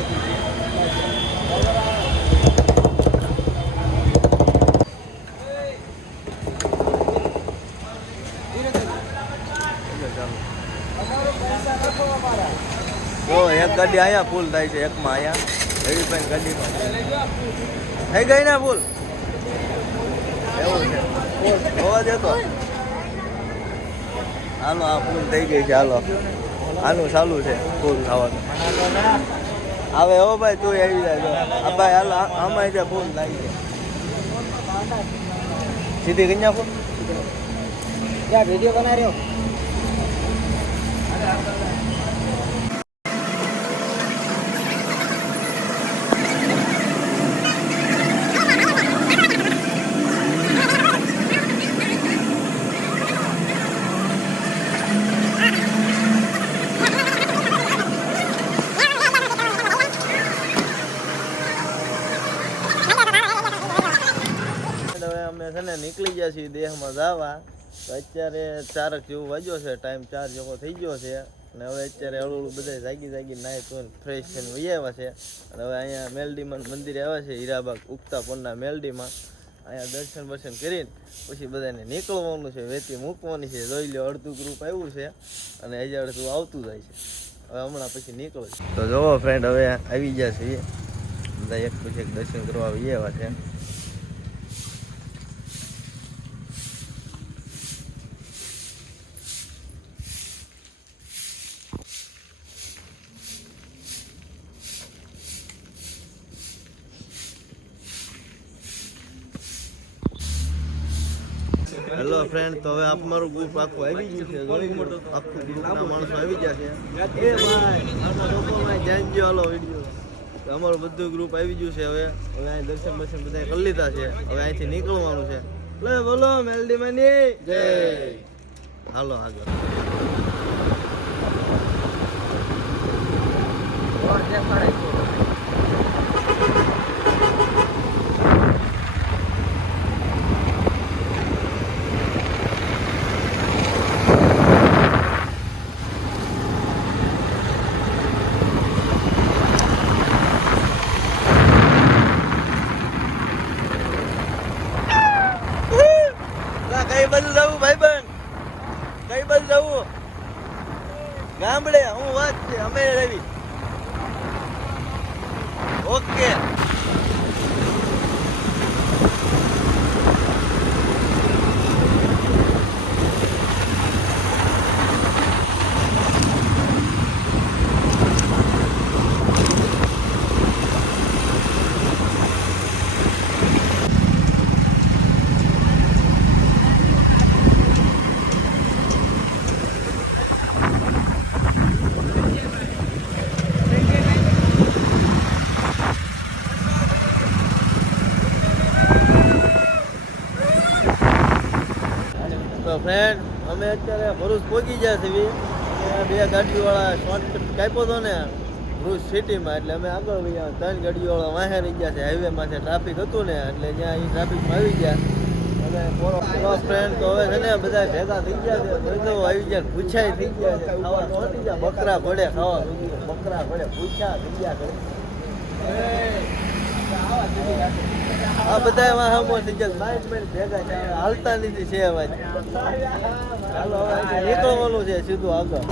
રાખી છે. જો એક ગાડી અહીંયા ફૂલ થાય છે, એકમાં અહીંયા એવી પણ ગાડીમાં થઈ ગઈ ને ફૂલ એવું છે. જોવા દેતો હાલો આ ફૂલ થઈ ગઈ છે. હાલો આનું ચાલુ છે ફૂલ થવાનું. હવે હો ભાઈ તું આવી જાય. જો આ ભાઈ હાલો આમાં જે ફૂલ થાય છે સીધી કઈ નાખો. क्या वीडियो बना रहे हो? અમે છે ને નીકળી ગયા છીએ દેહમાં જવા. તો અત્યારે 4 જેવું વાગ્યો છે, ટાઈમ 4 જેવો થઈ ગયો છે. અને હવે અત્યારે હળવું બધા જાગી નાહી ધોઈને ફ્રેશ થઈને વહી આવ્યા છે. અને હવે અહીંયા મેલડીમાં મંદિરે આવ્યા છે, હીરાબાગ ઉગતા પરના મેલડીમાં. અહીંયા દર્શન કરીને પછી બધાને નીકળવાનું છે, વેચી મૂકવાની છે. જોઈ લો અડધું ગ્રુપ આવ્યું છે અને હજી અડધું આવતું જાય છે. હવે હમણાં પછી નીકળે. તો જોવો ફ્રેન્ડ હવે આવી ગયા છે બધા, એક પછી એક દર્શન કરવા વહી આવ્યા છે. હેલો ફ્રેન્ડ, તો હવે અમારું ગ્રુપ આખું આવી ગયું છે. આખું ગ્રુપના માણસો આવી ગયા છે. એ ભાઈ ધ્યાન જો હાલો વિડીયો. તો અમારું બધું ગ્રુપ આવી ગયું છે. હવે અહીં દર્શન બધા કરી લીધા છે. હવે અહીંથી નીકળવાનું છે. લે બોલો મેલડીમાંની જય. હાલો આગળ. કઈ બાજુ જવું ભાઈબંધ? કઈ બાજુ જવું? ગામડે હું વાત છે, અમે રવી. ઓકે. તો ફ્રેન્ડ અમે અત્યારે ભરૂચ પહોંચી ગયા છીએ. બે ગાડીવાળા શોર્ટકટ કાપ્યો હતો ને ભરૂચ સિટીમાં, એટલે અમે આગળ ગયા. 3 ગાડીવાળા વાહે રહી ગયા છે. હાઈવેમાં ટ્રાફિક હતું ને, એટલે જ્યાં એ ટ્રાફિકમાં આવી ગયા. અને ફ્રેન્ડ તો હવે છે ને બધા ભેગા થઈ ગયા છે. બધો આવી ગયા, પૂછાય થઈ ગયા છે. ખાવા નહોતી ગયા, બકરા ભડે ખાવા બકરા ભડે પૂછ્યા થઈ ગયા કરે. આ બધા વાહમો થઈ ગયા, માઇન્ડ ભેગા છે, હાલતા નથી છે. હાલો હવે નીકળવાનું છે સીધું આગળ.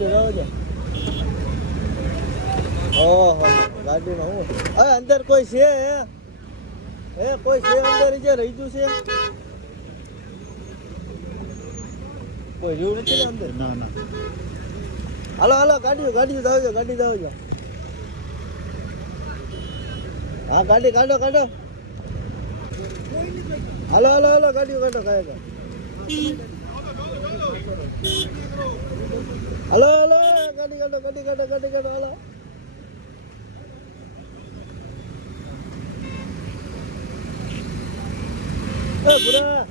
જાવજો. ઓહો ગાડીમાં હું અંદર કોઈ છે હે કોઈ છે અંદર જે રહી ગયું છે કોઈ રહ્યું નથી ને અંદર? ના હાલો ગાડી જાવજો. હા ગાડી કાઢો હાલો ગાડીઓ કાઢો કાઢો હાલો ગાડી કાઢો હાલો. બુરા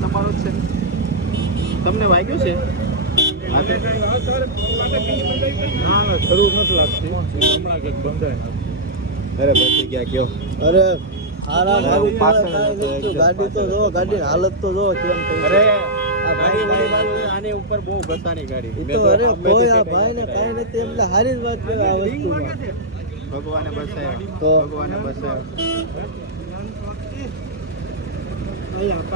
તમારું છે તમને વાગ્યું છે શરૂ નથી લાગતી હમણાં કંઈક બંધાય. અરે બચી ગયા કયો અરે ગાડી તો જો ગાડી હાલત તો જો કેમ થઈ. અરે આની ઉપર બહુ ઘસાની ગાડી તો અરે કોઈ આ ભાઈ ને કઈ નથી એટલે સારી જ વાત કહેવાય આ વસ્તુ. ભગવાને બસાયા તો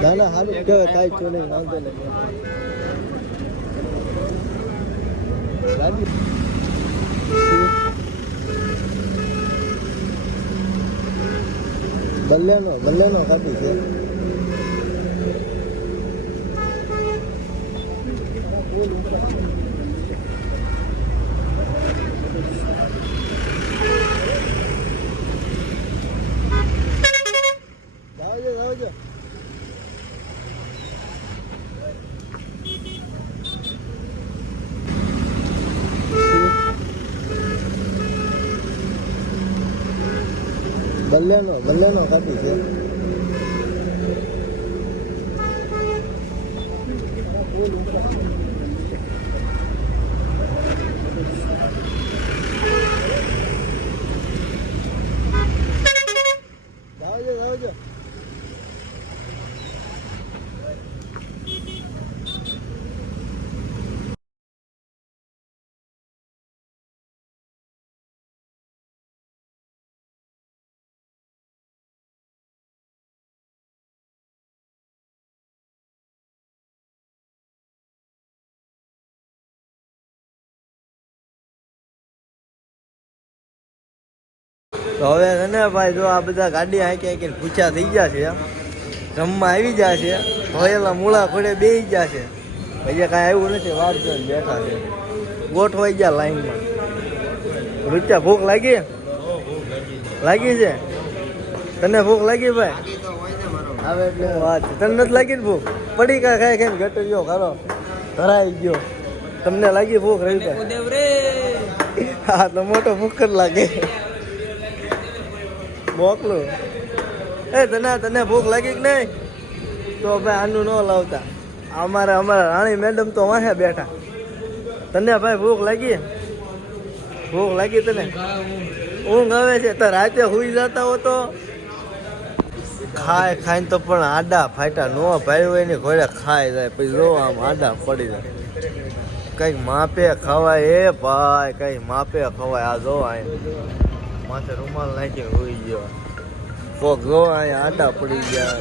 ના સારું કહેવાય કાંઈ છો નહીં વાંધો નહીં. ગાડી બલ્લેનો ગાડી છે. જાવજો બલ્લેનો ગાડી છે. જાવજો તો હવે છે ને ભાઈ જો આ બધા ગાડી હાંકી પૂછા થઈ ગયા છે, જમવા આવી ગયા છે, ભયેલા મૂળા ખોડે બેસી ગયા છે, હજી કાંઈ આવ્યું નથી, વાત જોઈને બેઠા છે, ગોઠવાઈ ગયા લાઈનમાં. રૂચા ભૂખ લાગી છે? તને ભૂખ લાગી ભાઈ? હવે એટલે વાત છે, તને નથી લાગી ને ભૂખ? પડી કા ખાઈ ખાઈને ઘટી ગયો ખરો, ધરાઈ ગયો. તમને લાગી ભૂખ રહી? હા તો મોટો ભૂખ જ લાગે. મોકલું તને ભૂખ લાગી કે નહીં? તો ભાઈ આનું ન લાવતા. અમારા રાણી મેડમ તો વાંહે બેઠા. તને ભાઈ ભૂખ લાગી તને? ઊંઘ આવે છે તો રાતે સુઈ જતા હો તો ખાઈને તો પણ આડા ફાટા નો ભાઈ હોય ને ઘોડે ખાઈ જાય, પછી જો આમ આડા પડી જાય. કઈક માપે ખવાય એ ભાઈ, કઈ માપે ખવાય. આ જો માથે રૂમાલ નાખીને હોઈ ગયો, કોક જો અહીંયા આટા પડી ગયા.